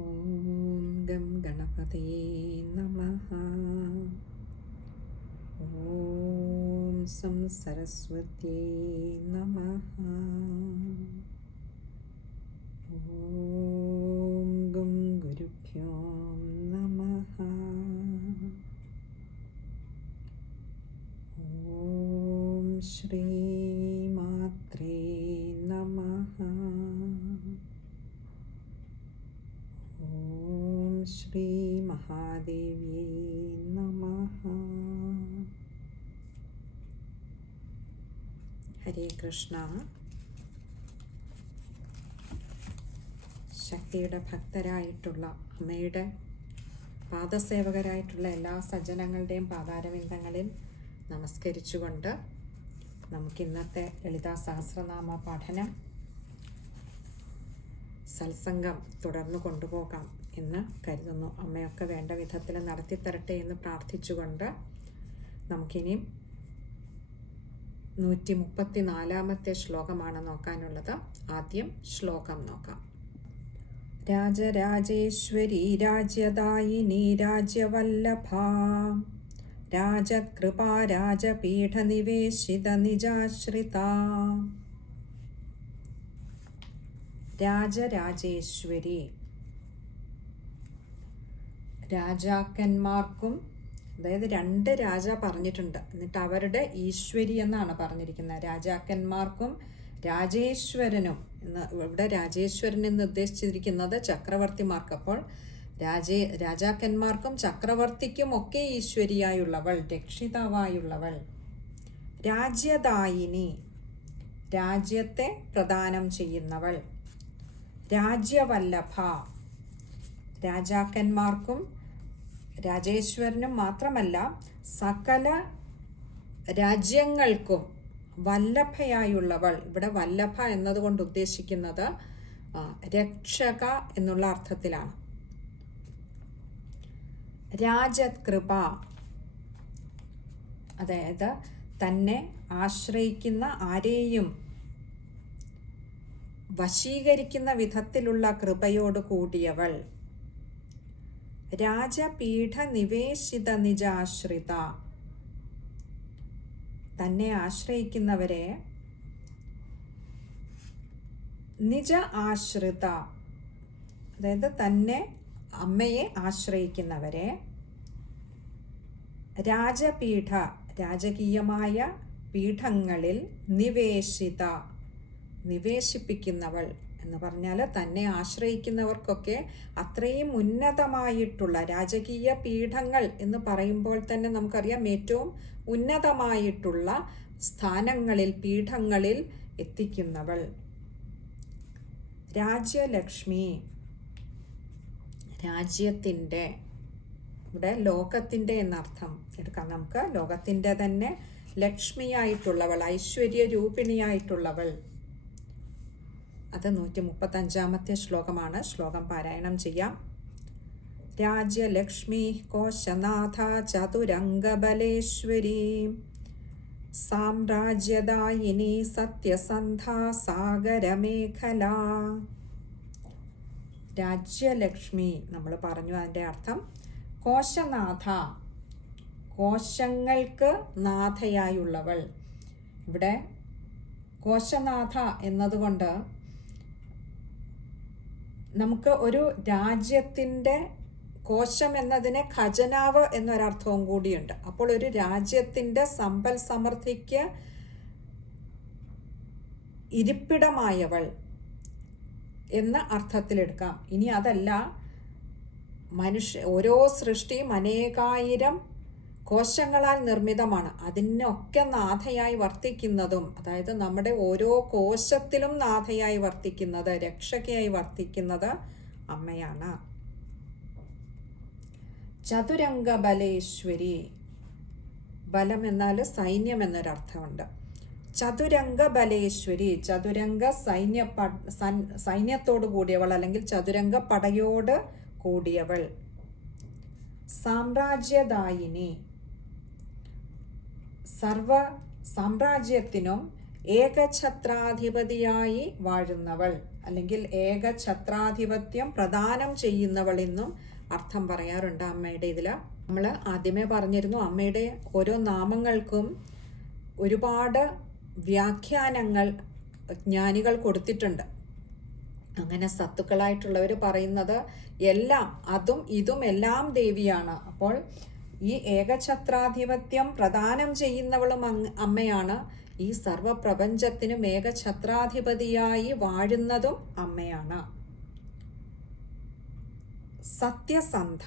ഓം gum ഗണപതയേ നമഃ. ഓം some സരസ്വത്യേ നമഃ. ഓം gum ഗുരുഭ്യോ നമഃ. ഓം ശ്രീ മാത്രേ നമഃ. ഓം ശ്രീ മഹാദേവ്യേ നമഃ. ഹരേ കൃഷ്ണ. ശക്തിയുടെ ഭക്തരായിട്ടുള്ള അമ്മയുടെ പാദസേവകരായിട്ടുള്ള എല്ലാ സജ്ജനങ്ങളുടെയും പാതാരവിന്ദങ്ങളിൽ നമസ്കരിച്ചുകൊണ്ട് നമുക്കിന്നത്തെ ലളിതാ സഹസ്രനാമ പഠനം സത്സംഗം തുടർന്നു കൊണ്ടുപോകാം എന്ന് കരുതുന്നു. അമ്മയൊക്കെ വേണ്ട വിധത്തിൽ നടത്തിത്തരട്ടെ എന്ന് പ്രാർത്ഥിച്ചുകൊണ്ട് നമുക്കിനിയും 134 ശ്ലോകമാണ് നോക്കാനുള്ളത്. ആദ്യം ശ്ലോകം നോക്കാം. രാജരാജേശ്വരി രാജ്യദായിനി രാജ്യവല്ലഭ രാജകൃപാ രാജപീഠനിവേശിത നിജാശ്രിത. രാജരാജേശ്വരി, രാജാക്കന്മാർക്കും, അതായത് 2 രാജ പറഞ്ഞിട്ടുണ്ട്, എന്നിട്ട് അവരുടെ ഈശ്വരി എന്നാണ് പറഞ്ഞിരിക്കുന്നത്. രാജാക്കന്മാർക്കും രാജേശ്വരനും എന്ന്. ഇവിടെ രാജേശ്വരൻ എന്ന് ഉദ്ദേശിച്ചിരിക്കുന്നത് ചക്രവർത്തിമാർക്ക്. അപ്പോൾ രാജാക്കന്മാർക്കും ചക്രവർത്തിക്കും ഒക്കെ ഈശ്വരിയായുള്ളവൾ, രക്ഷിതാവായുള്ളവൾ. രാജ്യദായിനി, രാജ്യത്തെ പ്രദാനം ചെയ്യുന്നവൾ. രാജ്യവല്ലഭ, രാജാക്കന്മാർക്കും രാജേശ്വരനും മാത്രമല്ല സകല രാജ്യങ്ങൾക്കും വല്ലഭയായുള്ളവൾ. ഇവിടെ വല്ലഭ എന്നതുകൊണ്ട് ഉദ്ദേശിക്കുന്നത് രക്ഷക എന്നുള്ള അർത്ഥത്തിലാണ്. രാജകൃപ, അതായത് തന്നെ ആശ്രയിക്കുന്ന ആരെയും വശീകരിക്കുന്ന വിധത്തിലുള്ള കൃപയോട് കൂടിയവൾ. രാജപീഠ നിവേശിത നിജാശ്രിത, തന്നെ ആശ്രയിക്കുന്നവരെ നിജ ആശ്രിത, അതായത് തന്നെ അമ്മയെ ആശ്രയിക്കുന്നവരെ രാജപീഠ, രാജകീയമായ പീഠങ്ങളിൽ നിവേശിത, നിവേശിപ്പിക്കുന്നവൾ എന്ന് പറഞ്ഞാൽ തന്നെ ആശ്രയിക്കുന്നവർക്കൊക്കെ അത്രയും ഉന്നതമായിട്ടുള്ള രാജകീയ പീഠങ്ങൾ എന്ന് പറയുമ്പോൾ തന്നെ നമുക്കറിയാം ഏറ്റവും ഉന്നതമായിട്ടുള്ള സ്ഥാനങ്ങളിൽ, പീഠങ്ങളിൽ എത്തിക്കുന്നവൾ. രാജ്യലക്ഷ്മി, രാജ്യത്തിൻ്റെ, ഇവിടെ ലോകത്തിൻ്റെ എന്നർത്ഥം എടുക്കാം നമുക്ക്. ലോകത്തിൻ്റെ തന്നെ ലക്ഷ്മിയായിട്ടുള്ളവൾ, ഐശ്വര്യ രൂപിണിയായിട്ടുള്ളവൾ. അത് 135 ശ്ലോകമാണ്. ശ്ലോകം പാരായണം ചെയ്യാം. രാജ്യലക്ഷ്മി കോശനാഥ ചതുരംഗബലേശ്വരി സാമ്രാജ്യദായിനി സത്യസന്ധാ സാഗരമേഖല. രാജ്യലക്ഷ്മി നമ്മൾ പറഞ്ഞു, അതിൻ്റെ അർത്ഥം കോശനാഥ, കോശങ്ങൾക്ക് നാഥയായുള്ളവൾ. ഇവിടെ കോശനാഥ എന്നതുകൊണ്ട് നമുക്ക് ഒരു രാജ്യത്തിൻ്റെ, കോശം എന്നതിന് ഖജനാവ് എന്നൊരർത്ഥവും കൂടിയുണ്ട്. അപ്പോൾ ഒരു രാജ്യത്തിൻ്റെ സമ്പൽ സമൃദ്ധിക്ക് ഇരിപ്പിടമായവൾ എന്ന അർത്ഥത്തിലെടുക്കാം. ഇനി അതല്ല, ഓരോ സൃഷ്ടിയും അനേകായിരം കോശങ്ങളാൽ നിർമ്മിതമാണ്. അതിനൊക്കെ നാഥയായി വർത്തിക്കുന്നതും, അതായത് നമ്മുടെ ഓരോ കോശത്തിലും നാഥയായി വർത്തിക്കുന്നത്, രക്ഷകയായി വർത്തിക്കുന്നത് അമ്മയാണ്. ചതുരംഗ ബലേശ്വരി, ബലം എന്നാൽ സൈന്യം എന്നൊരർത്ഥമുണ്ട്. ചതുരംഗ ബലേശ്വരി, ചതുരംഗ സൈന്യത്തോട് കൂടിയവൾ, അല്ലെങ്കിൽ ചതുരംഗ പടയോട് കൂടിയവൾ. സാമ്രാജ്യദായിനി, സർവ സാമ്രാജ്യത്തിനും ഏകഛത്രാധിപതിയായി വാഴുന്നവൾ, അല്ലെങ്കിൽ ഏകഛത്രാധിപത്യം പ്രദാനം ചെയ്യുന്നവൾ എന്നും അർത്ഥം പറയാറുണ്ട് അമ്മയുടെ ഇതിൽ. നമ്മൾ ആദ്യമേ പറഞ്ഞിരുന്നു, അമ്മയുടെ ഓരോ നാമങ്ങൾക്കും ഒരുപാട് വ്യാഖ്യാനങ്ങൾ ജ്ഞാനികൾ കൊടുത്തിട്ടുണ്ട്. അങ്ങനെ സത്തുക്കളായിട്ടുള്ളവർ പറയുന്നത് എല്ലാം അതും ഇതും എല്ലാം ദേവിയാണ്. അപ്പോൾ ഈ ഏകഛത്രാധിപത്യം പ്രദാനം ചെയ്യുന്നവളും അമ്മയാണ്. ഈ സർവപ്രപഞ്ചത്തിനും ഏകഛത്രാധിപതിയായി വാഴുന്നതും അമ്മയാണ്. സത്യസന്ധ.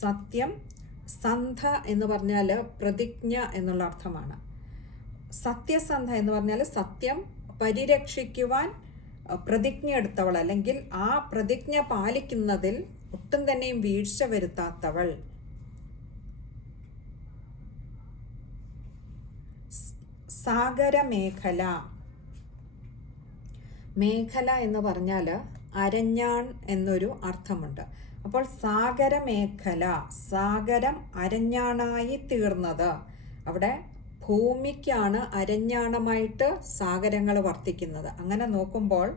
സത്യം, സന്ധ എന്ന് പറഞ്ഞാൽ പ്രതിജ്ഞ എന്നുള്ള അർത്ഥമാണ്. സത്യസന്ധ എന്ന് പറഞ്ഞാൽ സത്യം പരിരക്ഷിക്കുവാൻ പ്രതിജ്ഞ എടുത്തവൾ, അല്ലെങ്കിൽ ആ പ്രതിജ്ഞ പാലിക്കുന്നതിൽ ഒട്ടും തന്നെയും വീഴ്ച വരുത്താത്തവൾ. സാഗരമേഖല. മേഖല എന്ന് പറഞ്ഞാൽ അരഞ്ഞാൺ എന്നൊരു അർത്ഥമുണ്ട്. അപ്പോൾ സാഗരമേഖല, സാഗരം അരഞ്ഞാണായി തീർന്നത്. അവിടെ ഭൂമിക്കാണ് അരഞ്ഞാണമായിട്ട് സാഗരങ്ങൾ വർത്തിക്കുന്നത്. അങ്ങനെ നോക്കുമ്പോൾ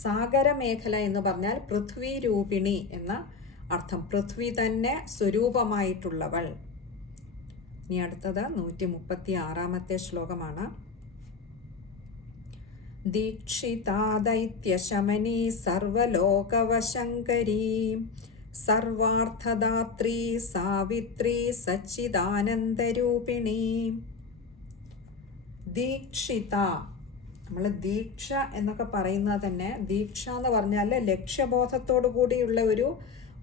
സാഗരമേഖല എന്ന് പറഞ്ഞാൽ പൃഥ്വി രൂപിണി എന്ന അർത്ഥം, പൃഥ്വി തന്നെ സ്വരൂപമായിട്ടുള്ളവൾ. ഇനി അടുത്തത് 136-ാമത്തെ ശ്ലോകമാണ്. ദീക്ഷിതാ ദൈത്യശമനി സർവലോകവശങ്കരീ സർവാർത്ഥദാത്രീ സാവിത്രി സച്ചിദാനന്ദരൂപിണി. ദീക്ഷിത. നമ്മൾ ദീക്ഷ എന്നൊക്കെ പറയുന്നത് തന്നെ, ദീക്ഷ എന്ന് പറഞ്ഞാൽ ലക്ഷ്യബോധത്തോടു കൂടിയുള്ള ഒരു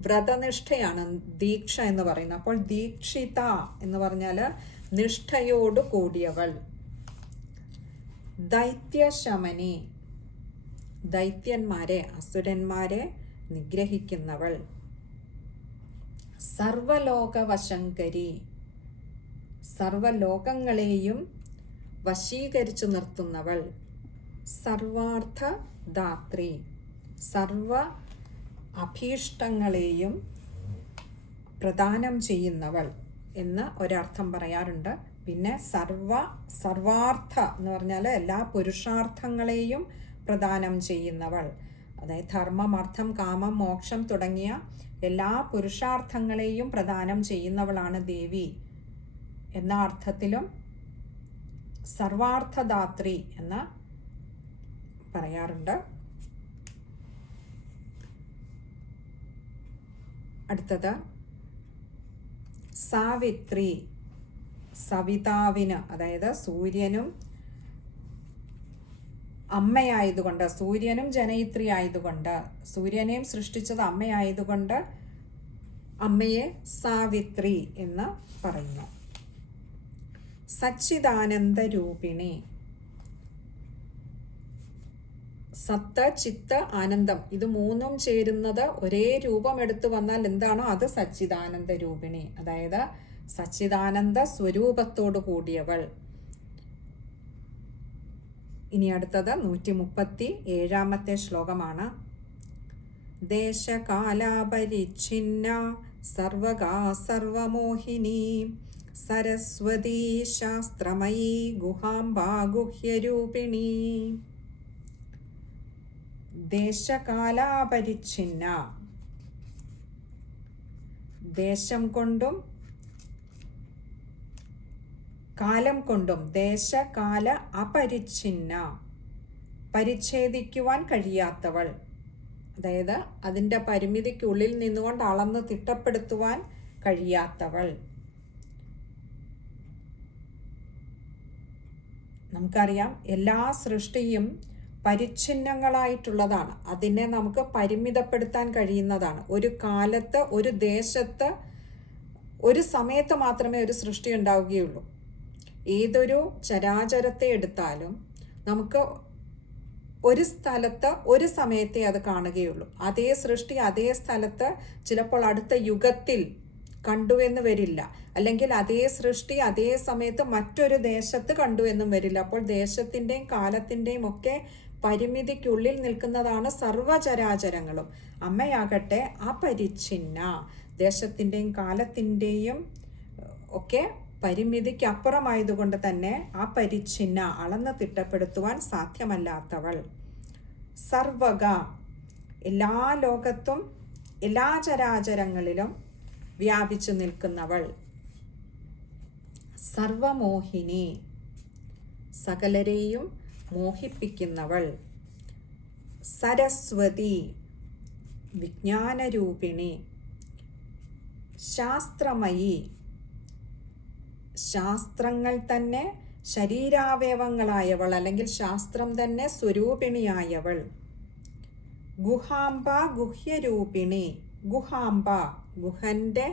വ്രതനിഷ്ഠയാണ് ദീക്ഷ എന്ന് പറയുന്നത്. അപ്പോൾ ദീക്ഷിത എന്ന് പറഞ്ഞാൽ നിഷ്ഠയോട് കൂടിയവൾ. ദൈത്യശമനി, ദൈത്യന്മാരെ അസുരന്മാരെ നിഗ്രഹിക്കുന്നവൾ. സർവലോകവശങ്കരി, സർവലോകങ്ങളെയും വശീകരിച്ചു നിർത്തുന്നവൾ. സർവാർത്ഥദാത്രി, സർവ അഭീഷ്ടങ്ങളെയും പ്രദാനം ചെയ്യുന്നവൾ എന്ന് ഒരർത്ഥം പറയാറുണ്ട്. പിന്നെ സർവാർത്ഥ എന്ന് പറഞ്ഞാൽ എല്ലാ പുരുഷാർത്ഥങ്ങളെയും പ്രദാനം ചെയ്യുന്നവൾ. അതായത് ധർമ്മം, അർത്ഥം, കാമം, മോക്ഷം തുടങ്ങിയ എല്ലാ പുരുഷാർത്ഥങ്ങളെയും പ്രദാനം ചെയ്യുന്നവളാണ് ദേവി എന്ന അർത്ഥത്തിലും സർവാർത്ഥദാത്രി എന്ന് പറയാറുണ്ട്. അടുത്തത് സാവിത്രി. സവിതാവിന്, അതായത് സൂര്യനും അമ്മയായതുകൊണ്ട്, സൂര്യനും ജനയിത്രി ആയതുകൊണ്ട്, സൂര്യനെയും സൃഷ്ടിച്ചത് അമ്മയായതുകൊണ്ട് അമ്മയെ സാവിത്രി എന്ന് പറയുന്നു. സച്ചിദാനന്ദ രൂപിണി. സത്ത്, ചിത്ത്, ആനന്ദം ഇത് മൂന്നും ചേരുന്നത് ഒരേ രൂപം എടുത്തു വന്നാൽ എന്താണോ അത് സച്ചിദാനന്ദ രൂപിണി. അതായത് സച്ചിദാനന്ദ സ്വരൂപത്തോടു കൂടിയവൾ. ഇനി അടുത്തത് 137-ാമത്തെ ശ്ലോകമാണ്. ദേശകാലാപരിച്ഛിന്ന സർവകാ സർവമോഹിനി സരസ്വതീ ശാസ്ത്രമയീ ഗുഹാംബാ ഗുഹ്യരൂപിണി. ദേശകാലാപരിച്ഛിന്ന, ദേശം കൊണ്ടും കാലം കൊണ്ടും, ദേശകാല അപരിച്ഛിന്ന പരിച്ഛേദിക്കുവാൻ കഴിയാത്തവൾ. അതായത് അതിൻ്റെ പരിമിതിക്കുള്ളിൽ നിന്നുകൊണ്ട് അളന്ന് തിട്ടപ്പെടുത്തുവാൻ കഴിയാത്തവൾ. നമുക്കറിയാം എല്ലാ സൃഷ്ടിയും പരിച്ഛിന്നങ്ങളായിട്ടുള്ളതാണ്. അതിനെ നമുക്ക് പരിമിതപ്പെടുത്താൻ കഴിയുന്നതാണ്. ഒരു കാലത്ത്, ഒരു ദേശത്ത്, ഒരു സമയത്ത് മാത്രമേ ഒരു സൃഷ്ടി ഉണ്ടാവുകയുള്ളൂ. ഏതൊരു ചരാചരത്തെ എടുത്താലും നമുക്ക് ഒരു സ്ഥലത്ത് ഒരു സമയത്തെ അത് കാണുകയുള്ളൂ. അതേ സൃഷ്ടി അതേ സ്ഥലത്ത് ചിലപ്പോൾ അടുത്ത യുഗത്തിൽ കണ്ടുവെന്ന് വരില്ല, അല്ലെങ്കിൽ അതേ സൃഷ്ടി അതേ സമയത്ത് മറ്റൊരു ദേശത്ത് കണ്ടുവെന്നും വരില്ല. അപ്പോൾ ദേശത്തിൻ്റെയും കാലത്തിൻ്റെയും ഒക്കെ പരിമിതിക്കുള്ളിൽ നിൽക്കുന്നതാണ് സർവചരാചരങ്ങളും. അമ്മയാകട്ടെ അപരിച്ഛിന്ന, ദേശത്തിൻ്റെയും കാലത്തിൻ്റെയും ഒക്കെ പരിമിതിക്ക് അപ്പുറമായതുകൊണ്ട് തന്നെ അപരിച്ഛിന്ന, അളന്ന് തിട്ടപ്പെടുത്തുവാൻ സാധ്യമല്ലാത്തവൾ. സർവക, എല്ലാ ലോകത്തും എല്ലാ ചരാചരങ്ങളിലും വ്യാപിച്ചു നിൽക്കുന്നവൾ. സർവമോഹിനി, സകലരെയും മോഹിപ്പിക്കുന്നവൾ. സരസ്വതി, വിജ്ഞാനരൂപിണി. ശാസ്ത്രമയി, ശാസ്ത്രങ്ങൾ തന്നെ ശരീരാവയവങ്ങളായവൾ, അല്ലെങ്കിൽ ശാസ്ത്രം തന്നെ സ്വരൂപിണിയായവൾ. ഗുഹാംബ, ഗുഹ്യരൂപിണി. ഗുഹാംബ, ഗുഹന്റെ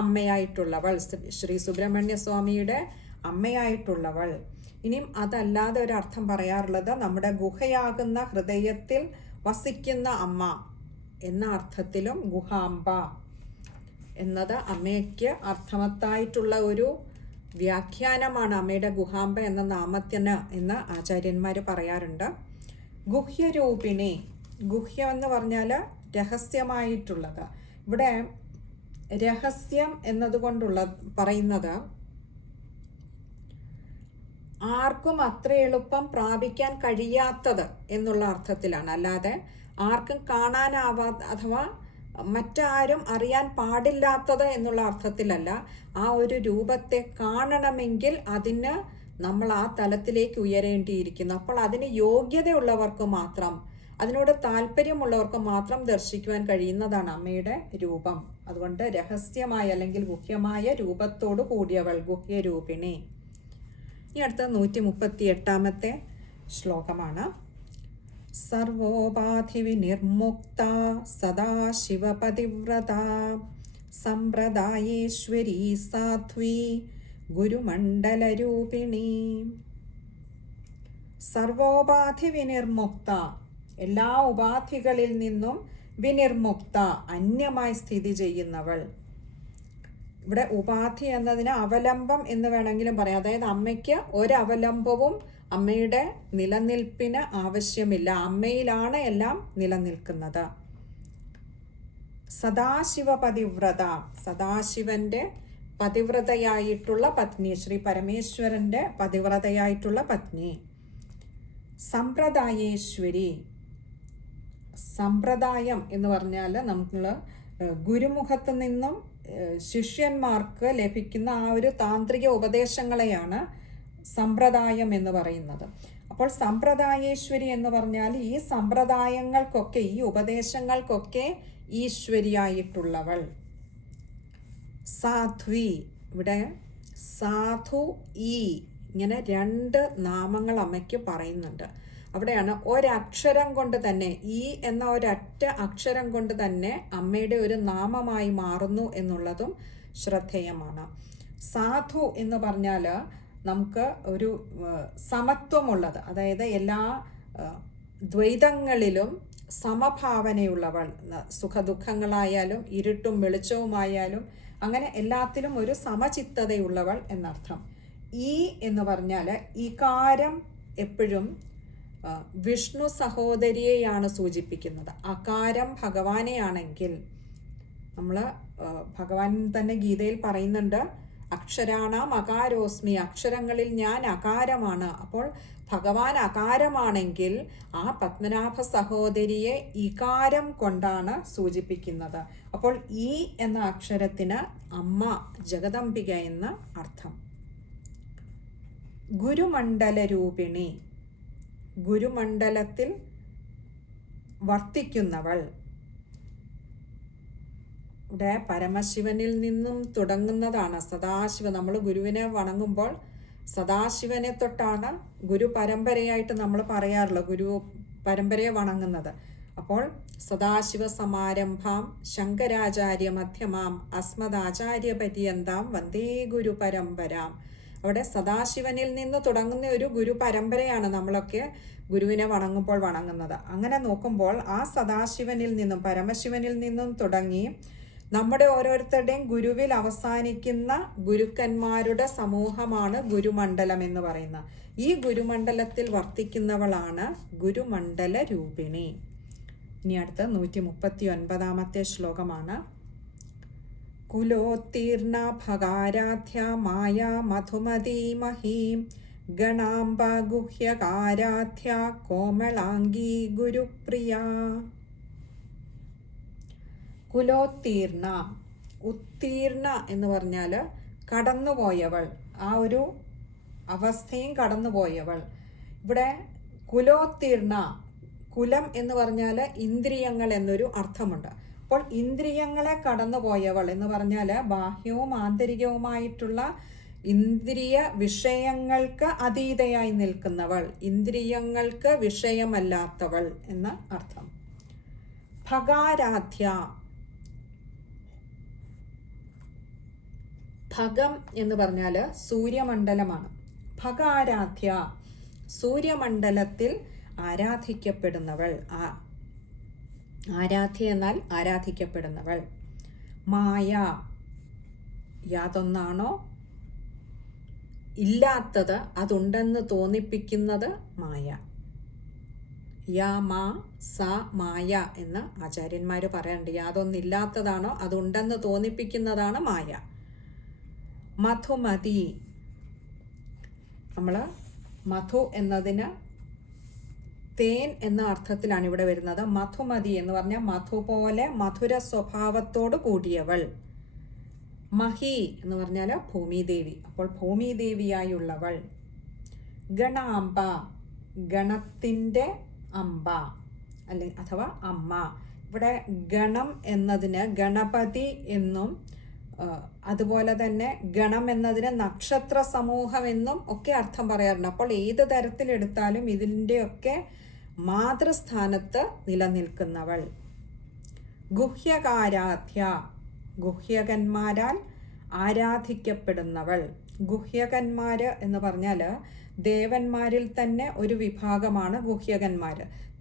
അമ്മയായിട്ടുള്ളവൾ, ശ്രീ സുബ്രഹ്മണ്യ സ്വാമിയുടെ അമ്മയായിട്ടുള്ളവൾ. ഇനിയും അതല്ലാതെ ഒരർത്ഥം പറയാറുള്ളത് നമ്മുടെ ഗുഹയാകുന്ന ഹൃദയത്തിൽ വസിക്കുന്ന അമ്മ എന്ന അർത്ഥത്തിലും ഗുഹാംബ എന്നത് അമ്മയ്ക്ക് അർത്ഥവത്തായിട്ടുള്ള ഒരു വ്യാഖ്യാനമാണ് അമ്മയുടെ ഗുഹാംബ എന്ന നാമത്തിന് എന്ന് ആചാര്യന്മാർ പറയാറുണ്ട്. ഗുഹ്യരൂപിണി, ഗുഹ്യം എന്ന് പറഞ്ഞാൽ രഹസ്യമായിട്ടുള്ളത്. ഇവിടെ രഹസ്യം എന്നതുകൊണ്ടുള്ള പറയുന്നത് ആർക്കും അത്ര എളുപ്പം പ്രാപിക്കാൻ കഴിയാത്തത് എന്നുള്ള അർത്ഥത്തിലാണ്. അല്ലാതെ ആർക്കും കാണാനാവാത്ത അഥവാ മറ്റാരും അറിയാൻ പാടില്ലാത്തത് എന്നുള്ള അർത്ഥത്തിലല്ല. ആ ഒരു രൂപത്തെ കാണണമെങ്കിൽ അതിന് നമ്മൾ ആ തലത്തിലേക്ക് ഉയരേണ്ടിയിരിക്കുന്നു. അപ്പോൾ അതിന് യോഗ്യതയുള്ളവർക്ക് മാത്രം, അതിനോട് താല്പര്യമുള്ളവർക്ക് മാത്രം ദർശിക്കുവാൻ കഴിയുന്നതാണ് അമ്മയുടെ രൂപം. അതുകൊണ്ട് രഹസ്യമായ അല്ലെങ്കിൽ ഗുഹ്യമായ രൂപത്തോടു കൂടിയവൾ, ഗുഹ്യരൂപിണി. ഈ അടുത്ത 138 ശ്ലോകമാണ്. സർവോപാധിവിനിർമുക്ത സദാശിവപതിവ്രത സമ്പ്രദായേശ്വരീ സാധ്വി ഗുരുമണ്ഡലരൂപിണി. സർവോപാധി വിനിർമുക്ത, എല്ലാ ഉപാധികളിൽ നിന്നും വിനിർമുക്ത, അന്യമായി സ്ഥിതി ചെയ്യുന്നവൾ. ഇവിടെ ഉപാധി എന്നതിന് അവലംബം എന്ന് വേണമെങ്കിലും പറയാം. അതായത് അമ്മയ്ക്ക് ഒരവലംബവും അമ്മയുടെ നിലനിൽപ്പിന് ആവശ്യമില്ല. അമ്മയിലാണ് എല്ലാം നിലനിൽക്കുന്നത്. സദാശിവ പതിവ്രത, സദാശിവന്റെ പതിവ്രതയായിട്ടുള്ള പത്നി, ശ്രീ പരമേശ്വരന്റെ പതിവ്രതയായിട്ടുള്ള പത്നി. സമ്പ്രദായേശ്വരി, സമ്പ്രദായം എന്ന് പറഞ്ഞാൽ നമ്മൾ ഗുരുമുഖത്ത് നിന്നും ശിഷ്യന്മാർക്ക് ലഭിക്കുന്ന ആ ഒരു താന്ത്രിക ഉപദേശങ്ങളെയാണ് സമ്പ്രദായം എന്ന് പറയുന്നത്. അപ്പോൾ സമ്പ്രദായേശ്വരി എന്ന് പറഞ്ഞാൽ ഈ സമ്പ്രദായങ്ങൾക്കൊക്കെ, ഈ ഉപദേശങ്ങൾക്കൊക്കെ ഈശ്വരിയായിട്ടുള്ളവൾ. സാധ്വി, ഇവിടെ സാധു ഈ ഇങ്ങനെ 2 നാമങ്ങൾ അമ്മയ്ക്ക് പറയുന്നുണ്ട്. അവിടെയാണ് ഒരക്ഷരം കൊണ്ട് തന്നെ, ഈ എന്ന ഒരൊറ്റ അക്ഷരം കൊണ്ട് തന്നെ അമ്മയുടെ ഒരു നാമമായി മാറുന്നു എന്നുള്ളതും ശ്രദ്ധേയമാണ്. സാധു എന്ന് പറഞ്ഞാൽ നമുക്ക് ഒരു സമത്വമുള്ളത്, അതായത് എല്ലാ ദ്വൈതങ്ങളിലും സമഭാവനയുള്ളവൾ, സുഖദുഃഖങ്ങളായാലും ഇരുട്ടും വെളിച്ചവുമായാലും അങ്ങനെ എല്ലാത്തിലും ഒരു സമചിത്തതയുള്ളവൾ എന്നർത്ഥം. ഈ എന്ന് പറഞ്ഞാൽ ഇകാരം എപ്പോഴും വിഷ്ണു സഹോദരിയെയാണ് സൂചിപ്പിക്കുന്നത്. അകാരം ഭഗവാനെയാണെങ്കിൽ, നമ്മൾ ഭഗവാൻ തന്നെ ഗീതയിൽ പറയുന്നുണ്ട്, അക്ഷരാണാം അകാരോസ്മി, അക്ഷരങ്ങളിൽ ഞാൻ അകാരമാണ്. അപ്പോൾ ഭഗവാൻ അകാരമാണെങ്കിൽ ആ പത്മനാഭ സഹോദരിയെ ഇകാരം കൊണ്ടാണ് സൂചിപ്പിക്കുന്നത്. അപ്പോൾ ഈ എന്ന അക്ഷരത്തിന് അമ്മ, ജഗദംബിക എന്ന് അർത്ഥം. ഗുരുമണ്ഡല രൂപിണി, ഗുരുമണ്ഡലത്തിൽ വർത്തിക്കുന്നവൾ. ഇവിടെ പരമശിവനിൽ നിന്നും തുടങ്ങുന്നതാണ് സദാശിവ. നമ്മൾ ഗുരുവിനെ വണങ്ങുമ്പോൾ സദാശിവനെ തൊട്ടാണ് ഗുരു പരമ്പരയായിട്ട് നമ്മൾ പറയാറുള്ളത്, ഗുരു പരമ്പരയെ വണങ്ങുന്നത്. അപ്പോൾ സദാശിവ സമാരംഭാം ശങ്കരാചാര്യ മധ്യമാം അസ്മദാചാര്യ പര്യന്താം വന്ദേ ഗുരു പരമ്പരാം. അവിടെ സദാശിവനിൽ നിന്ന് തുടങ്ങുന്ന ഒരു ഗുരു പരമ്പരയാണ് നമ്മളൊക്കെ ഗുരുവിനെ വണങ്ങുമ്പോൾ വണങ്ങുന്നത്. അങ്ങനെ നോക്കുമ്പോൾ ആ സദാശിവനിൽ നിന്നും, പരമശിവനിൽ നിന്നും തുടങ്ങി നമ്മുടെ ഓരോരുത്തരുടെയും ഗുരുവിൽ അവസാനിക്കുന്ന ഗുരുക്കന്മാരുടെ സമൂഹമാണ് ഗുരുമണ്ഡലം എന്ന് പറയുന്നത്. ഈ ഗുരുമണ്ഡലത്തിൽ വർത്തിക്കുന്നവളാണ് ഗുരുമണ്ഡല രൂപിണി. ഇനി അടുത്ത 139 ശ്ലോകമാണ്. കുലോത്തീർണ ഭഗാരാധ്യ മായാ മധുമതീ മഹീം ഗണാംബ ഗുഹ്യകാരാധ്യ കോമളാംഗീ ഗുരുപ്രിയ. കുലോത്തീർണ, ഉത്തീർണ എന്ന് പറഞ്ഞാൽ കടന്നുപോയവൾ, ആ ഒരു അവസ്ഥയും കടന്നുപോയവൾ. ഇവിടെ കുലോത്തീർണ, കുലം എന്ന് പറഞ്ഞാൽ ഇന്ദ്രിയങ്ങൾ എന്നൊരു അർത്ഥമുണ്ട്. അപ്പോൾ ഇന്ദ്രിയങ്ങളെ കടന്നുപോയവൾ എന്ന് പറഞ്ഞാൽ ബാഹ്യവും ആന്തരികവുമായിട്ടുള്ള ഇന്ദ്രിയ വിഷയങ്ങൾക്ക് അതീതയായി നിൽക്കുന്നവൾ, ഇന്ദ്രിയങ്ങൾക്ക് വിഷയമല്ലാത്തവൾ എന്ന അർത്ഥം. ഭഗാരാധ്യ, ഭഗം എന്ന് പറഞ്ഞാൽ സൂര്യമണ്ഡലമാണ്. ഭഗാരാധ്യ, സൂര്യമണ്ഡലത്തിൽ ആരാധിക്കപ്പെടുന്നവൾ. ആരാധ്യ എന്നാൽ ആരാധിക്കപ്പെടുന്നവൾ. മായ, യാതൊന്നാണോ ഇല്ലാത്തത് അതുണ്ടെന്ന് തോന്നിപ്പിക്കുന്നത് മായ. യാ മാ സ മായ എന്ന് ആചാര്യന്മാർ പറയാറുണ്ട്. യാതൊന്നില്ലാത്തതാണോ അതുണ്ടെന്ന് തോന്നിപ്പിക്കുന്നതാണ് മായ. മധുമതി, നമ്മൾ മധു എന്നതിന് തേൻ എന്ന അർത്ഥത്തിലാണ് ഇവിടെ വരുന്നത്. മധുമതി എന്ന് പറഞ്ഞാൽ മധു പോലെ മധുര സ്വഭാവത്തോട് കൂടിയവൾ. മഹി എന്ന് പറഞ്ഞാൽ ഭൂമിദേവി, അപ്പോൾ ഭൂമിദേവിയായുള്ളവൾ. ഗണാംബ, ഗണത്തിൻ്റെ അമ്പ അല്ലെങ്കിൽ അഥവാ അമ്മ. ഇവിടെ ഗണം എന്നതിന് ഗണപതി എന്നും അതുപോലെ തന്നെ ഗണം എന്നതിന് നക്ഷത്ര സമൂഹം എന്നും ഒക്കെ അർത്ഥം പറയാറുണ്ട്. അപ്പോൾ ഏത് തരത്തിലെടുത്താലും ഇതിൻ്റെയൊക്കെ മാതൃസ്ഥാനത്ത് നിലനിൽക്കുന്നവൾ. ഗുഹ്യകാരാധ്യ, ഗുഹ്യകന്മാരാൽ ആരാധിക്കപ്പെടുന്നവൾ. ഗുഹ്യകന്മാർ എന്ന് പറഞ്ഞാൽ ദേവന്മാരിൽ തന്നെ ഒരു വിഭാഗമാണ് ഗുഹ്യകന്മാർ.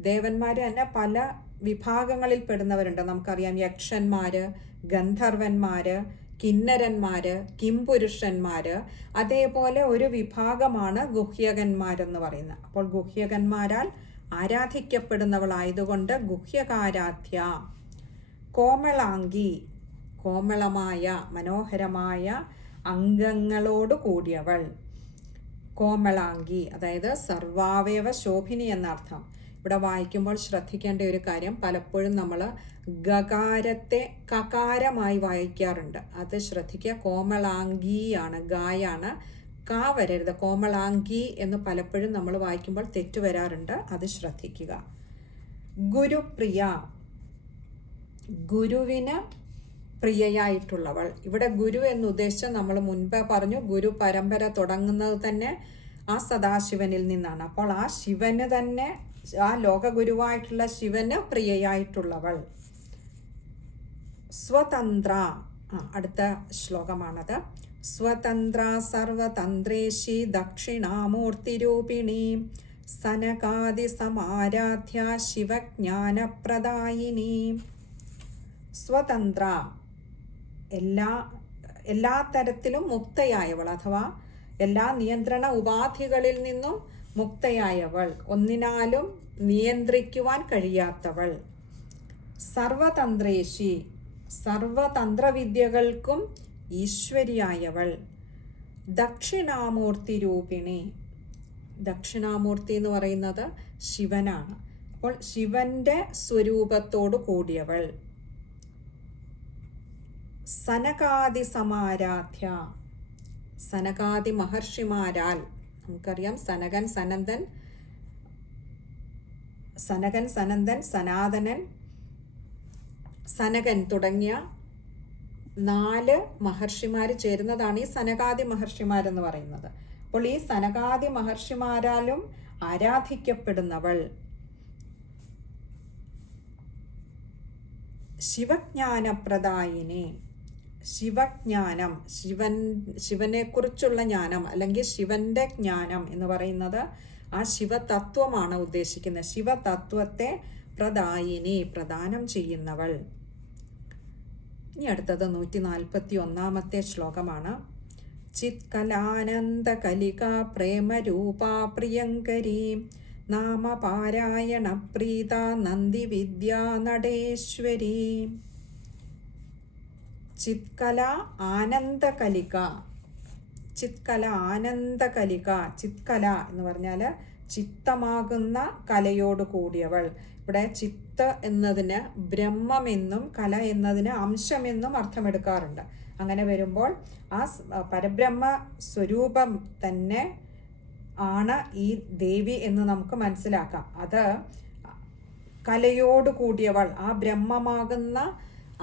ദേവന്മാർ തന്നെ പല വിഭാഗങ്ങളിൽ പെടുന്നവരുണ്ട്. നമുക്കറിയാം യക്ഷന്മാർ, ഗന്ധർവന്മാർ, കിന്നരന്മാർ, കിംപുരുഷന്മാർ. അതേപോലെ ഒരു വിഭാഗമാണ് ഗുഹ്യകന്മാരെന്ന് പറയുന്നത്. അപ്പോൾ ഗുഹ്യകന്മാരാൽ ആരാധിക്കപ്പെടുന്നവളായതുകൊണ്ട് ഗുഹ്യകാരാധ്യ. കോമളാംഗി, കോമളമായ മനോഹരമായ അംഗങ്ങളോട് കൂടിയവൾ. കോമളാംഗി അതായത് സർവാവയവ ശോഭിനി എന്നർത്ഥം. ഇവിടെ വായിക്കുമ്പോൾ ശ്രദ്ധിക്കേണ്ട ഒരു കാര്യം, പലപ്പോഴും നമ്മൾ ഗകാരത്തെ കകാരമായി വായിക്കാറുണ്ട്. അത് ശ്രദ്ധിക്കുക. കോമളാംഗിയാണ്, ഗായാണ്, കാ വരരുത്. കോമളാംഗി എന്ന് പലപ്പോഴും നമ്മൾ വായിക്കുമ്പോൾ തെറ്റ് വരാറുണ്ട്, അത് ശ്രദ്ധിക്കുക. ഗുരുപ്രിയ, ഗുരുവിന് പ്രിയയായിട്ടുള്ളവൾ. ഇവിടെ ഗുരു എന്ന് ഉദ്ദേശിച്ച് നമ്മൾ മുൻപ് പറഞ്ഞു, ഗുരു പരമ്പര തുടങ്ങുന്നത് തന്നെ ആ സദാശിവനിൽ നിന്നാണ്. അപ്പോൾ ആ ശിവന് തന്നെ, ആ ലോകഗുരുവായിട്ടുള്ള ശിവന് പ്രിയയായിട്ടുള്ളവൾ. സ്വതന്ത്ര, അടുത്ത ശ്ലോകമാണത്. സ്വതന്ത്ര സർവതന്ത്രേശി ദക്ഷിണാമൂർത്തിരൂപിണി സനകാദി സമാരാധ്യ ശിവജ്ഞാനപ്രദായിനി. സ്വതന്ത്ര, എല്ലാ തരത്തിലും മുക്തയായവൾ അഥവാ എല്ലാ നിയന്ത്രണ ഉപാധികളിൽ നിന്നും മുക്തയായവൾ, ഒന്നിനാലും നിയന്ത്രിക്കുവാൻ കഴിയാത്തവൾ. സർവതന്ത്രേശി, സർവതന്ത്രവിദ്യകൾക്കും ഈശ്വരിയായവൾ. ദക്ഷിണാമൂർത്തി രൂപിണി, ദക്ഷിണാമൂർത്തി എന്ന് പറയുന്നത് ശിവനാണ്. അപ്പോൾ ശിവന്റെ സ്വരൂപത്തോടു കൂടിയവൾ. സനകാദി സമാരാധ്യ, സനകാദി മഹർഷിമാരാൽ, നമുക്കറിയാം സനകൻ സനന്ദൻ, സനാതനൻ, സനകൻ തുടങ്ങിയ 4 മഹർഷിമാർ ചേരുന്നതാണ് ഈ സനകാദി മഹർഷിമാരെന്ന് പറയുന്നത്. അപ്പോൾ ഈ സനകാദി മഹർഷിമാരാലും ആരാധിക്കപ്പെടുന്നവൾ. ശിവജ്ഞാനപ്രദായിനി, ശിവജ്ഞാനം, ശിവനെക്കുറിച്ചുള്ള ജ്ഞാനം അല്ലെങ്കിൽ ശിവന്റെ ജ്ഞാനം എന്ന് പറയുന്നത് ആ ശിവതത്വമാണ് ഉദ്ദേശിക്കുന്നത്. ശിവതത്വത്തെ പ്രദായിനി, പ്രദാനം ചെയ്യുന്നവൾ. ഇനി അടുത്തത് 141 ശ്ലോകമാണ്. ചിത്കലാനന്ദ കലിക പ്രേമരൂപാ പ്രിയങ്കരീ നാമപാരായണ പ്രീത നന്ദി വിദ്യാ നടേശ്വരി. ചിത്കല ആനന്ദകലിക, ചിത്കല ആനന്ദകലിക. ചിത്കല എന്ന് പറഞ്ഞാൽ ചിത്തമാകുന്ന കലയോട് കൂടിയവൾ. ഇവിടെ ചിത്ത് എന്നതിന് ബ്രഹ്മമെന്നും കല എന്നതിന് അംശമെന്നും അർത്ഥമെടുക്കാറുണ്ട്. അങ്ങനെ വരുമ്പോൾ ആ പരബ്രഹ്മ സ്വരൂപം തന്നെ ആണ് ഈ ദേവി എന്ന് നമുക്ക് മനസ്സിലാക്കാം. അത് കലയോട് കൂടിയവൾ, ആ ബ്രഹ്മമാകുന്ന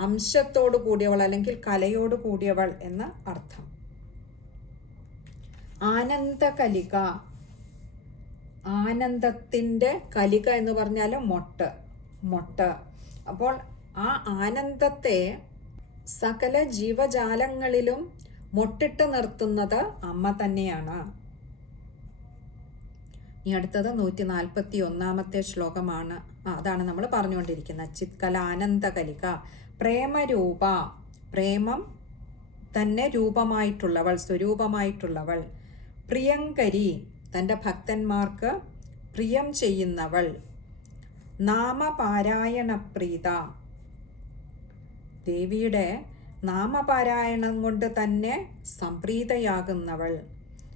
അംശത്തോട് കൂടിയവൾ അല്ലെങ്കിൽ കലയോട് കൂടിയവൾ എന്ന് അർത്ഥം. ആനന്ദകലിക, ആനന്ദത്തിൻ്റെ കലിക എന്ന് പറഞ്ഞാൽ മൊട്ട്. അപ്പോൾ ആ ആനന്ദത്തെ സകല ജീവജാലങ്ങളിലും മൊട്ടിട്ട് നിർത്തുന്നത് അമ്മ തന്നെയാണ്. ഇനി അടുത്തത് 141 ശ്ലോകമാണ്. അതാണ് നമ്മൾ പറഞ്ഞുകൊണ്ടിരിക്കുന്നത്. ചിത്കല ആനന്ദകലിക. പ്രേമരൂപ, പ്രേമം തന്നെ രൂപമായിട്ടുള്ളവൾ, സ്വരൂപമായിട്ടുള്ളവൾ. പ്രിയങ്കരി, തൻ്റെ ഭക്തന്മാർക്ക് പ്രിയം ചെയ്യുന്നവൾ. നാമപാരായണ പ്രീത, ദേവിയുടെ നാമപാരായണം കൊണ്ട് തന്നെ സംപ്രീതയാകുന്നവൾ.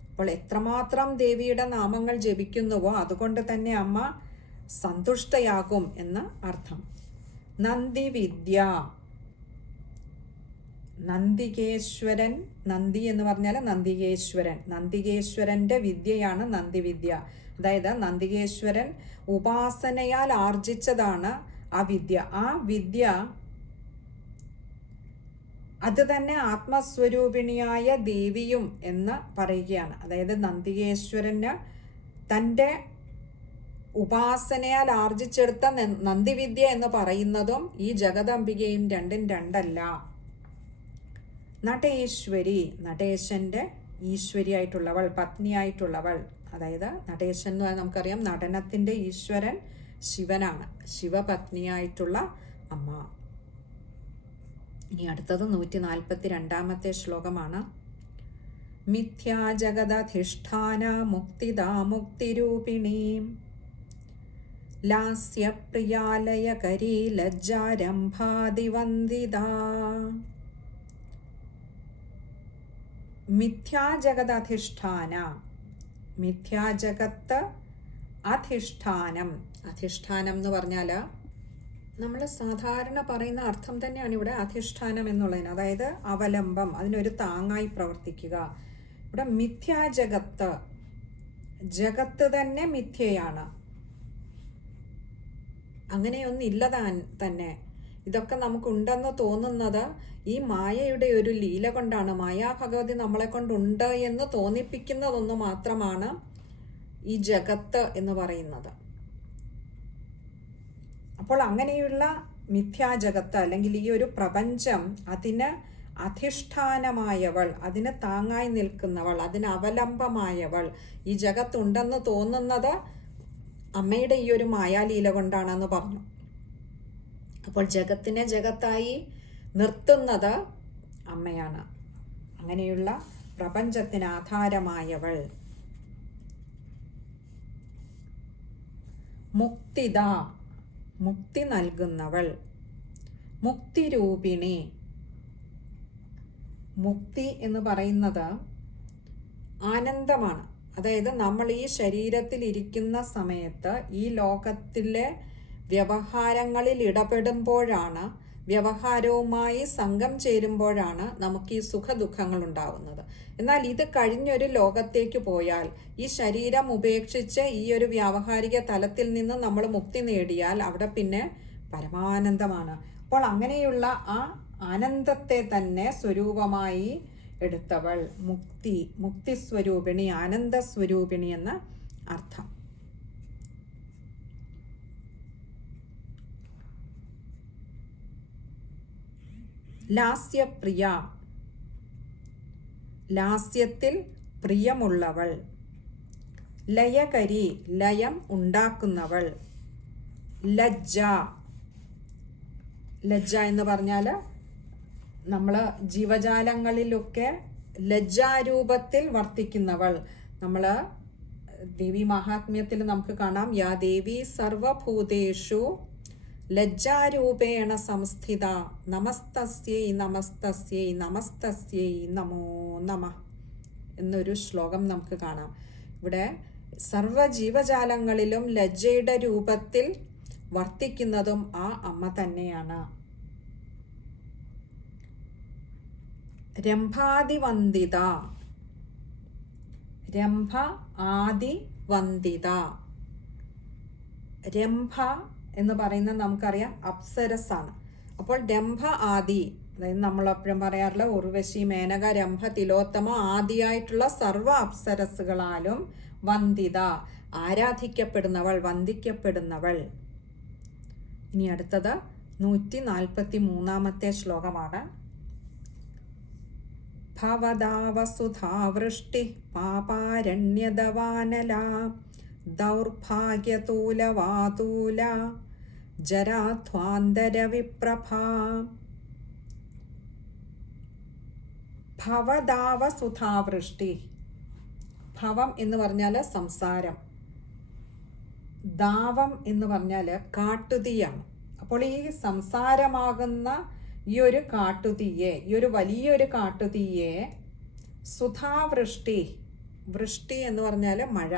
അപ്പോൾ എത്രമാത്രം ദേവിയുടെ നാമങ്ങൾ ജപിക്കുന്നുവോ അതുകൊണ്ട് തന്നെ അമ്മ സന്തുഷ്ടയാകും എന്ന് അർത്ഥം. നന്ദിവിദ്യ, നന്ദികേശ്വരൻ, നന്ദി എന്ന് പറഞ്ഞാൽ നന്ദികേശ്വരൻ, നന്ദികേശ്വരൻ്റെ വിദ്യയാണ് നന്ദിവിദ്യ. അതായത് നന്ദികേശ്വരൻ ഉപാസനയാൽ ആർജിച്ചതാണ് ആ വിദ്യ. ആ വിദ്യ അത് തന്നെ ആത്മസ്വരൂപിണിയായ ദേവിയും എന്ന് പറയുകയാണ്. അതായത് നന്ദികേശ്വരന് തൻ്റെ ഉപാസനയാൽ ആർജിച്ചെടുത്ത നന്ദിവിദ്യ എന്ന് പറയുന്നതും ഈ ജഗദംബികയും രണ്ടും രണ്ടല്ല. നടേശ്വരി, നടേശൻ്റെ ഈശ്വരിയായിട്ടുള്ളവൾ, പത്നിയായിട്ടുള്ളവൾ. അതായത് നടേശൻ എന്ന് പറഞ്ഞാൽ നമുക്കറിയാം നടനത്തിൻ്റെ ഈശ്വരൻ ശിവനാണ്, ശിവപത്നിയായിട്ടുള്ള അമ്മ. ഇനി അടുത്തത് 142 ശ്ലോകമാണ്. മിഥ്യാ ജഗദധിഷ്ഠാന മുക്തിദാ മുക്തിരൂപിണീ ലാസ്യപ്രിയാലയകരീ ലജ്ജാരംഭാദിവന്ദിതാ. മിഥ്യാജഗദധിഷ്ഠാന, മിഥ്യാജഗത്ത് അധിഷ്ഠാനം. അധിഷ്ഠാനം എന്ന് പറഞ്ഞാൽ നമ്മൾ സാധാരണ പറയുന്ന അർത്ഥം തന്നെയാണ് ഇവിടെ അധിഷ്ഠാനം എന്നുള്ളതിന്. അതായത് അവലംബം, അതിനൊരു താങ്ങായി പ്രവർത്തിക്കുക. ഇവിടെ മിഥ്യാജഗത്ത്, ജഗത്ത് തന്നെ മിഥ്യയാണ്, അങ്ങനെയൊന്നും ഇല്ല തന്നെ. ഇതൊക്കെ നമുക്കുണ്ടെന്ന് തോന്നുന്നത് ഈ മായയുടെ ഒരു ലീല കൊണ്ടാണ്. മായാഭഗവതി നമ്മളെ കൊണ്ടുണ്ട് എന്ന് തോന്നിപ്പിക്കുന്നതൊന്നു മാത്രമാണ് ഈ ജഗത്ത് എന്ന് പറയുന്നത്. അപ്പോൾ അങ്ങനെയുള്ള മിഥ്യാജഗത്ത് അല്ലെങ്കിൽ ഈ ഒരു പ്രപഞ്ചം, അതിന് അധിഷ്ഠാനമായവൾ, അതിന് താങ്ങായി നിൽക്കുന്നവൾ, അതിന് അവലംബമായവൾ, ഈ ജഗത്തുണ്ടെന്ന് തോന്നുന്നത് അമ്മയുടെ ഈ ഒരു മായാലീല കൊണ്ടാണെന്ന് പറഞ്ഞു. അപ്പോൾ ജഗത്തിനെ ജഗത്തായി നിർത്തുന്നത് അമ്മയാണ്. അങ്ങനെയുള്ള പ്രപഞ്ചത്തിന് ആധാരമായവൾ. മുക്തിദ, മുക്തി നൽകുന്നവൾ. മുക്തിരൂപിണി, മുക്തി എന്ന് പറയുന്നത് ആനന്ദമാണ്. അതായത് നമ്മൾ ഈ ശരീരത്തിൽ ഇരിക്കുന്ന സമയത്ത് ഈ ലോകത്തിലെ വ്യവഹാരങ്ങളിൽ ഇടപെടുമ്പോഴാണ്, വ്യവഹാരവുമായി സംഘം ചേരുമ്പോഴാണ് നമുക്ക് ഈ സുഖദുഃഖങ്ങൾ ഉണ്ടാവുന്നത്. എന്നാൽ ഇത് കഴിഞ്ഞൊരു ലോകത്തേക്ക് പോയാൽ, ഈ ശരീരം ഉപേക്ഷിച്ച് ഈ ഒരു വ്യാവഹാരിക തലത്തിൽ നിന്ന് നമ്മൾ മുക്തി നേടിയാൽ അവിടെ പിന്നെ പരമാനന്ദമാണ്. അപ്പോൾ അങ്ങനെയുള്ള ആ ആനന്ദത്തെ തന്നെ സ്വരൂപമായി എടുത്തവൾ മുക്തി, മുക്തിസ്വരൂപിണി, ആനന്ദസ്വരൂപിണി എന്ന അർത്ഥം. ലാസ്യപ്രിയ, ലാസ്യത്തിൽ പ്രിയമുള്ളവൾ. ലയകരി, ലയം ഉണ്ടാക്കുന്നവൾ. ലജ്ജ, ലജ്ജ എന്ന് പറഞ്ഞാൽ നമ്മൾ ജീവജാലങ്ങളിലൊക്കെ ലജ്ജാരൂപത്തിൽ വർത്തിക്കുന്നവൾ. നമ്മൾ ദേവി മഹാത്മ്യത്തിൽ നമുക്ക് കാണാം, യാ ദേവി സർവഭൂതേഷു ലജ്ജാരൂപേണ സംസ്ഥിത നമസ്തസ്യൈ നമസ്തസ്യൈ നമസ്തസ്യൈ നമോ നമഃ എന്നൊരു ശ്ലോകം നമുക്ക് കാണാം. ഇവിടെ സർവ്വജീവജാലങ്ങളിലും ലജ്ജയുടെ രൂപത്തിൽ വർത്തിക്കുന്നതും ആ അമ്മ തന്നെയാണ്. രംഭാതിവന്ദിത, രംഭ ആദിവന്ദിത. രംഭ എന്ന് പറയുന്നത് നമുക്കറിയാം അപ്സരസാണ്. അപ്പോൾ രംഭ ആദി, അതായത് നമ്മളെപ്പോഴും പറയാറുള്ള ഉർവശി, മേനക, രംഭ, തിലോത്തമ ആദിയായിട്ടുള്ള സർവ അപ്സരസുകളാലും വന്ദിത, ആരാധിക്കപ്പെടുന്നവൾ, വന്ദിക്കപ്പെടുന്നവൾ. ഇനി അടുത്തത് 143 ശ്ലോകമാണ്. ഭവദാവസുധാവൃഷ്ടി പാപാരണ്യദവാനല ദൗർഭാഗ്യതൂലവാതൂല ജരാധ്വാന്തരവിപ്രഭ. ഭവദാവസുധാവൃഷ്ടി, ഭവം എന്ന് പറഞ്ഞാൽ സംസാരം, ദാവം എന്ന് പറഞ്ഞാൽ കാട്ടുതീയാണ്. അപ്പോൾ ഈ സംസാരമാകുന്ന ഈ ഒരു കാട്ടുതീയെ, ഈ ഒരു വലിയൊരു കാട്ടുതീയെ സുധാവൃഷ്ടി, വൃഷ്ടി എന്ന് പറഞ്ഞാൽ മഴ,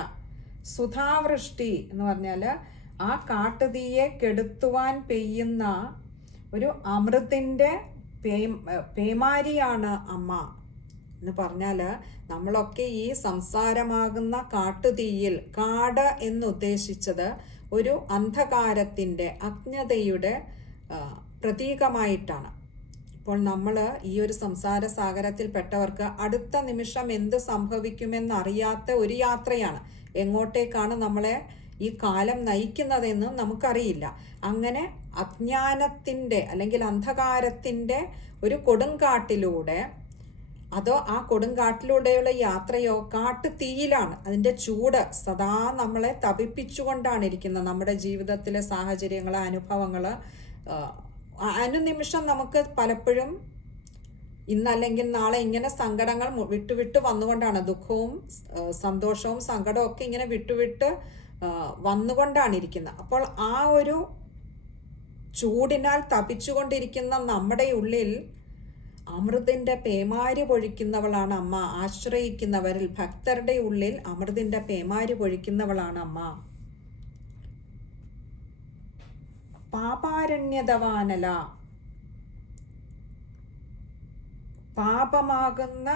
സുധാവൃഷ്ടി എന്ന് പറഞ്ഞാൽ ആ കാട്ടുതീയെ കെടുത്തുവാൻ പെയ്യുന്ന ഒരു അമൃതിൻ്റെ പേമാരിയാണ് അമ്മ എന്ന് പറഞ്ഞാൽ, നമ്മളൊക്കെ ഈ സംസാരമാകുന്ന കാട്ടുതീയിൽ, കാട് എന്നുദ്ദേശിച്ചത് ഒരു അന്ധകാരത്തിൻ്റെ, അജ്ഞതയുടെ പ്രതീകമായിട്ടാണ്. ഇപ്പോൾ നമ്മൾ ഈ ഒരു സംസാര സാഗരത്തിൽപ്പെട്ടവർക്ക് അടുത്ത നിമിഷം എന്ത് സംഭവിക്കുമെന്നറിയാത്ത ഒരു യാത്രയാണ്. എങ്ങോട്ടേക്കാണ് നമ്മളെ ഈ കാലം നയിക്കുന്നതെന്നും നമുക്കറിയില്ല. അങ്ങനെ അജ്ഞാനത്തിൻ്റെ അല്ലെങ്കിൽ അന്ധകാരത്തിൻ്റെ ഒരു കൊടുങ്കാട്ടിലൂടെ, അതോ ആ കൊടുങ്കാട്ടിലൂടെയുള്ള യാത്രയോ കാട്ടുതീയിലാണ്. അതിൻ്റെ ചൂട് സദാ നമ്മളെ തപിപ്പിച്ചുകൊണ്ടാണ് ഇരിക്കുന്നത്. നമ്മുടെ ജീവിതത്തിലെ സാഹചര്യങ്ങൾ, അനുഭവങ്ങൾ അനുനിമിഷം നമുക്ക് പലപ്പോഴും ഇന്നല്ലെങ്കിൽ നാളെ ഇങ്ങനെ സങ്കടങ്ങൾ വിട്ടുവിട്ട് വന്നുകൊണ്ടാണ്, ദുഃഖവും സന്തോഷവും സങ്കടവും ഒക്കെ ഇങ്ങനെ വിട്ടുവിട്ട് വന്നുകൊണ്ടാണ് ഇരിക്കുന്നത്. അപ്പോൾ ആ ഒരു ചൂടിനാൽ തപിച്ചുകൊണ്ടിരിക്കുന്ന നമ്മുടെ ഉള്ളിൽ അമൃതിൻ്റെ പേമാരി പൊഴിക്കുന്നവളാണ് അമ്മ. ആശ്രയിക്കുന്നവരിൽ, ഭക്തരുടെ ഉള്ളിൽ അമൃതിൻ്റെ പേമാരി പൊഴിക്കുന്നവളാണ് അമ്മ. പാപാരണ്യദവാനല, പാപമാകുന്ന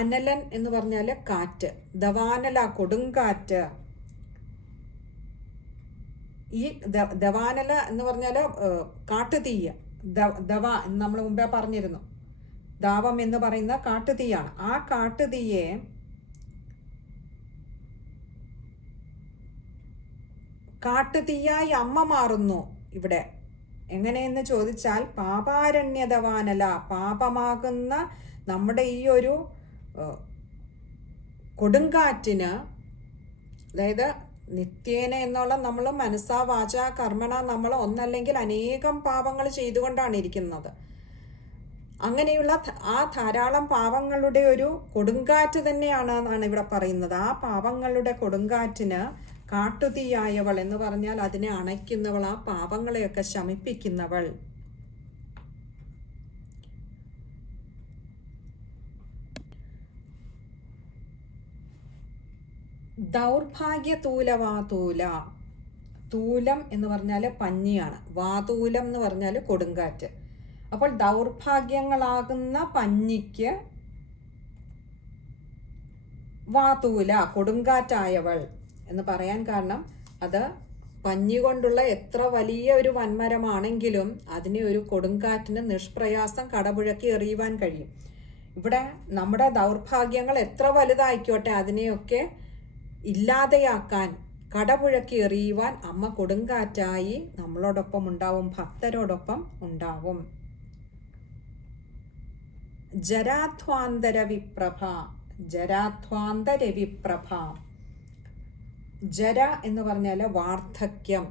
അനലൻ എന്ന് പറഞ്ഞാൽ കാറ്റ്, ദവാനല കൊടുങ്കാറ്റ്. ഈ ദവാനല എന്ന് പറഞ്ഞാൽ കാട്ടുതീയ, ദവ എന്ന് നമ്മൾ മുമ്പേ പറഞ്ഞിരുന്നു. ദാവം എന്ന് പറയുന്ന കാട്ടുതീയാണ്. ആ കാട്ടുതീയെ കാട്ടുതീയായി അമ്മ മാറുന്നു. ഇവിടെ എങ്ങനെയെന്ന് ചോദിച്ചാൽ, പാപാരണ്യദവാനല, പാപമാകുന്ന നമ്മുടെ ഈ ഒരു കൊടുങ്കാറ്റിന്, അതായത് നിത്യേന എന്നുള്ള നമ്മൾ മനസ്സാ വാച കർമ്മണ നമ്മൾ ഒന്നല്ലെങ്കിൽ അനേകം പാപങ്ങൾ ചെയ്തുകൊണ്ടാണ് ഇരിക്കുന്നത്. അങ്ങനെയുള്ള ആ ധാരാളം പാപങ്ങളുടെ ഒരു കൊടുങ്കാറ്റ് തന്നെയാണ് എന്നാണ് ഇവിടെ പറയുന്നത്. ആ പാപങ്ങളുടെ കൊടുങ്കാറ്റിന് കാട്ടുതീയായവൾ എന്ന് പറഞ്ഞാൽ അതിനെ അണയ്ക്കുന്നവൾ, ആ പാപങ്ങളെയൊക്കെ ശമിപ്പിക്കുന്നവൾ. ദൗർഭാഗ്യതൂലവാതൂല, തൂലം എന്ന് പറഞ്ഞാൽ പഞ്ഞിയാണ്, വാതൂലം എന്ന് പറഞ്ഞാൽ കൊടുങ്കാറ്റ്. അപ്പോൾ ദൗർഭാഗ്യങ്ങളാകുന്ന പഞ്ഞിക്ക് വാതൂല, കൊടുങ്കാറ്റായവൾ എന്ന് പറയാൻ കാരണം, അത് പഞ്ഞി കൊണ്ടുള്ള എത്ര വലിയ ഒരു വൻമരമാണെങ്കിലും അതിനെ ഒരു കൊടുങ്കാറ്റിന് നിഷ്പ്രയാസം കടപുഴക്കി എറിയുവാൻ കഴിയും. ഇവിടെ നമ്മുടെ ദൗർഭാഗ്യങ്ങൾ എത്ര വലുതായിക്കോട്ടെ അതിനെയൊക്കെ ഇല്ലാതെയാക്കാൻ, കടപുഴക്കി എറിയുവാൻ അമ്മ കൊടുങ്കാറ്റായി നമ്മളോടൊപ്പം ഉണ്ടാവും, ഭക്തരോടൊപ്പം ഉണ്ടാവും. ജരാധ്വാന്തരവിപ്രഭ, ജരാധ്വാന്തരവിപ്രഭ. ജര എന്ന് പറഞ്ഞാൽ വാർദ്ധക്യം,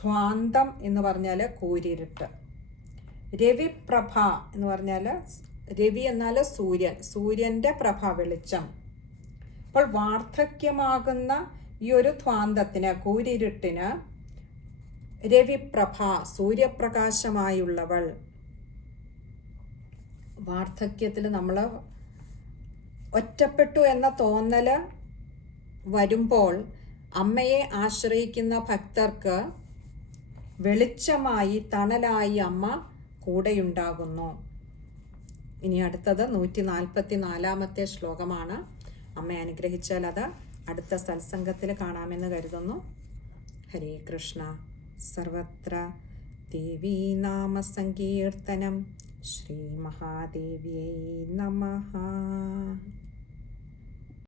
ധ്വാന്തം എന്ന് പറഞ്ഞാൽ കൂരിരുട്ട്, രവിപ്രഭ എന്ന് പറഞ്ഞാൽ, രവി എന്നാൽ സൂര്യൻ, സൂര്യൻ്റെ പ്രഭ, വെളിച്ചം. അപ്പോൾ വാർദ്ധക്യമാകുന്ന ഈ ഒരു ധ്വാന്തത്തിന്, കൂരിരുട്ടിന് രവിപ്രഭ, സൂര്യപ്രകാശമായുള്ളവൾ. വാർദ്ധക്യത്തിൽ നമ്മൾ ഒറ്റപ്പെട്ടു എന്ന തോന്നൽ വരുമ്പോൾ അമ്മയെ ആശ്രയിക്കുന്ന ഭക്തർക്ക് വെളിച്ചമായി തണലായി അമ്മ കൂടെയുണ്ടാകുന്നു. ഇനി അടുത്തത് 144 ശ്ലോകമാണ്. അമ്മ അനുഗ്രഹിച്ചാൽ അത് അടുത്ത സത്സംഗത്തിൽ കാണാമെന്ന് കരുതുന്നു. ഹരേ കൃഷ്ണ. സർവത്ര ദേവീ നാമ സങ്കീർത്തനം. ശ്രീ മഹാദേവ്യൈ നമഃ.